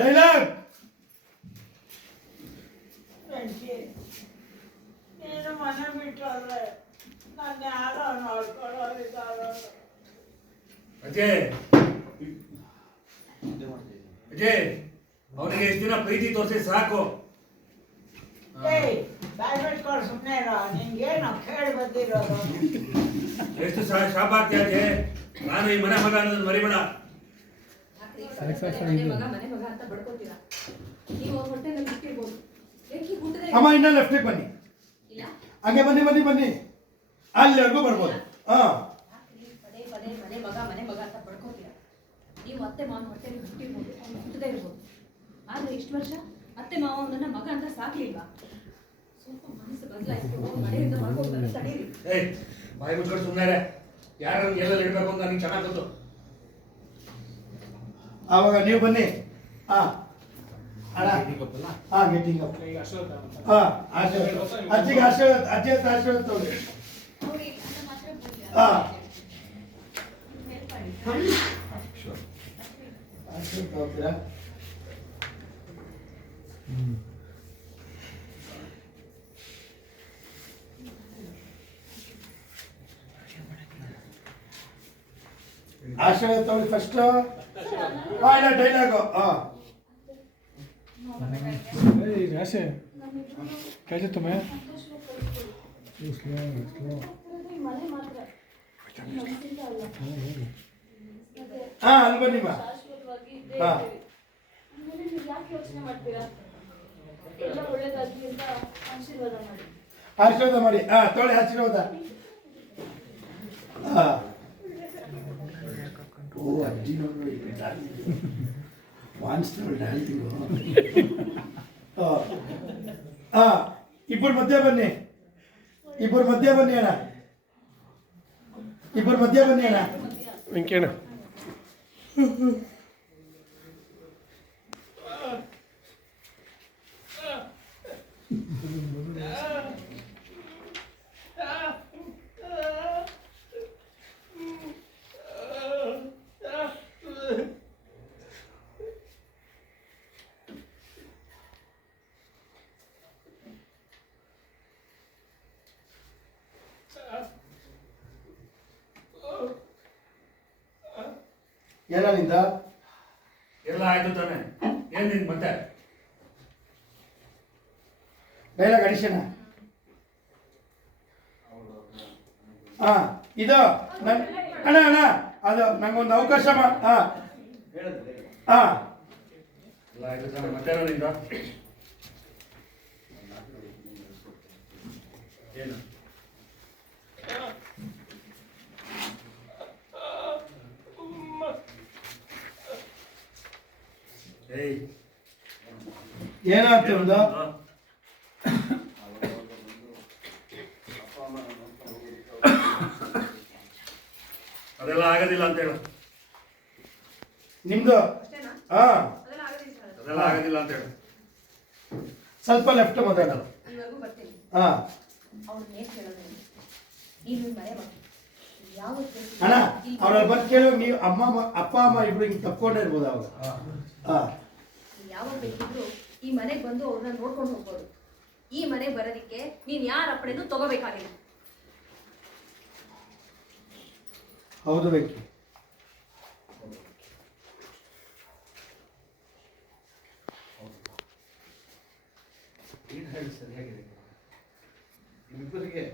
Dialogue. ನೀನು ಮನೆ ಬಿಟ್ಟರೆ ನಾನು ಯಾರೋ ನೋಡ್ಕೊಳ್ಳೋರಿದ್ದಾರೆ. ಅಜಯ್ ಅಜಯ್, ಅವನಿಗೆ ಎಷ್ಟು ದಿನ ಪ್ರೀತಿ ತೋರಿಸಿ ಸಾಕು. ಬಾಯ್ ಬಿಟ್ಕೊಂಡು ಸುಮ್ಮನೆ ಇರೋ. ನಿನ್ಗೇನು ಕೇಳಿ ಬಂದಿರೋದು? ಎಷ್ಟು ಶಾಪ ಆಗ್ತೀಯ ಅಜಯ್? ನಾನು ಈ ಮನೆ ಮಗ ಅನ್ನೋದನ್ನ ಮರಿಬೇಡ. ಅಮ್ಮ ಇನ್ನ ಲೆಫ್ಟಿಗೆ ಬನ್ನಿ, ಹಾಗೆ ಬನ್ನಿ ಬನ್ನಿ ಬನ್ನಿ, ಅಲ್ಲಿವರೆಗೂ ಬರ್ಬೋದು. ನೀವು ಅತ್ತೆ ಮಾವನ ಹೊಟ್ಟೆಗೆ ಹುಟ್ಟಿರ್ಬೋದು, ಅವ್ನು ಹುಟ್ಟದೇ ಇರ್ಬೋದು. ಆದರೆ ಇಷ್ಟು ವರ್ಷ ಅತ್ತೆ ಮಾವ ನನ್ನ ಮಗ ಅಂತ ಸಾಕ್ಲಿಲ್ವಾ? ಸ್ವಲ್ಪ ಮನಸ್ಸು ಬದಲಾಯಿಸಿ ಮನೆಯಿಂದ ಹೊರಗೋಗ್ಬಾರ ತಡೀರಿ. ಬಾಯಿ ಮುಚ್ಕೊಂಡು ಸುಮ್ಮನೆ ಯಾರು ಎಲ್ಲೆಲ್ಲಿ ಇಡಬೇಕು ಅಂತ ನನಗೆ ಚೆನ್ನಾಗಿ ಗೊತ್ತು. ಆವಾಗ ನೀವು ಬನ್ನಿ. Getting up. ಅಜ್ಜಿಗೆ ಆಶೀರ್ವಾದ, ಅಜ್ಜಿ ಹತ್ರ ಆಶೀರ್ವಾದ ತಗೊಳ್ಳಿ. ಆಶೀರ್ವಾದ ತಗೋತೀರಾ? आशीर्वाद तौली फर्स्ट वाला डायलॉग ऐसे कैसे तुम्हें ಅಲ್ಲಿ ಬನ್ನಿ ಬಾ. ಆಶೀರ್ವಾದ ಮಾಡಿ. ತೊಳೆ ಆಶೀರ್ವಾದ. ಓ ಅಜ್ಜಿ ನೋಡ್ರಿ ಇಬ್ಬರು ಮಧ್ಯೆ ಬನ್ನಿ, ಇಬ್ಬರು ಮಧ್ಯೆ ಬನ್ನಿ ಅಣ್ಣ, ಇಬ್ಬರು ಮಧ್ಯೆ ಬನ್ನಿ ಅಣ್ಣ. ವೆಂಕಣ್ಣ ಎಲ್ಲ ನಿಂದ ಎಲ್ಲ ಆಯ್ತು ತಾನೆ? ಏನ್ ನಿಂದ ಮತ್ತೆ ಡೈಲಾಗ್ ಅಡಿಷನ್? ಇದು ಅಣ್ಣ ಅಣ್ಣ ಅದು ನಂಗೊಂದು ಅವಕಾಶ ಎಲ್ಲ ಆಯ್ತು ತಾನೆ? ಮತ್ತೆ ನಿಂದ ಏನು ಏನಾಗ್ತದೆ ಒಂದು ಅದೆಲ್ಲ ಆಗೋದಿಲ್ಲ ಅಂತ ಹೇಳು. ನಿಮ್ದು ಅದೆಲ್ಲ ಆಗೋದಿಲ್ಲ ಅಂತ ಹೇಳು. ಸ್ವಲ್ಪ ಲೆಫ್ಟ್ ಮೊದಲ. ಅಣ್ಣ ಅವ್ರ ಬಂದು ಕೇಳುವ ನೀವು ಅಪ್ಪ ಅಮ್ಮ ಇಬ್ರು ಹಿಂಗೆ ತಪ್ಕೊಂಡೇ ಇರ್ಬೋದು ಅವಾಗ. ಯಾವ ಬೇಕಿದ್ರು ಈ ಮನೆಗೆ ಬಂದು ಅವ್ರನ್ನ ನೋಡ್ಕೊಂಡು ಹೋಗ್ಬೋದು. ಈ ಮನೆಗೆ ಬರೋದಿಕ್ಕೆ ನೀನ್ ಯಾರ ಅಪ್ಪಣೆನೂ ತಗೋಬೇಕಾಗಿಲ್ಲ. ಹೌದು ಬೇಕಿ. ಏನು ಹೇಳಿ ಸರಿಯಾಗಿದೆ ನಿಮ್ಮಿಬ್ಬರಿಗೆ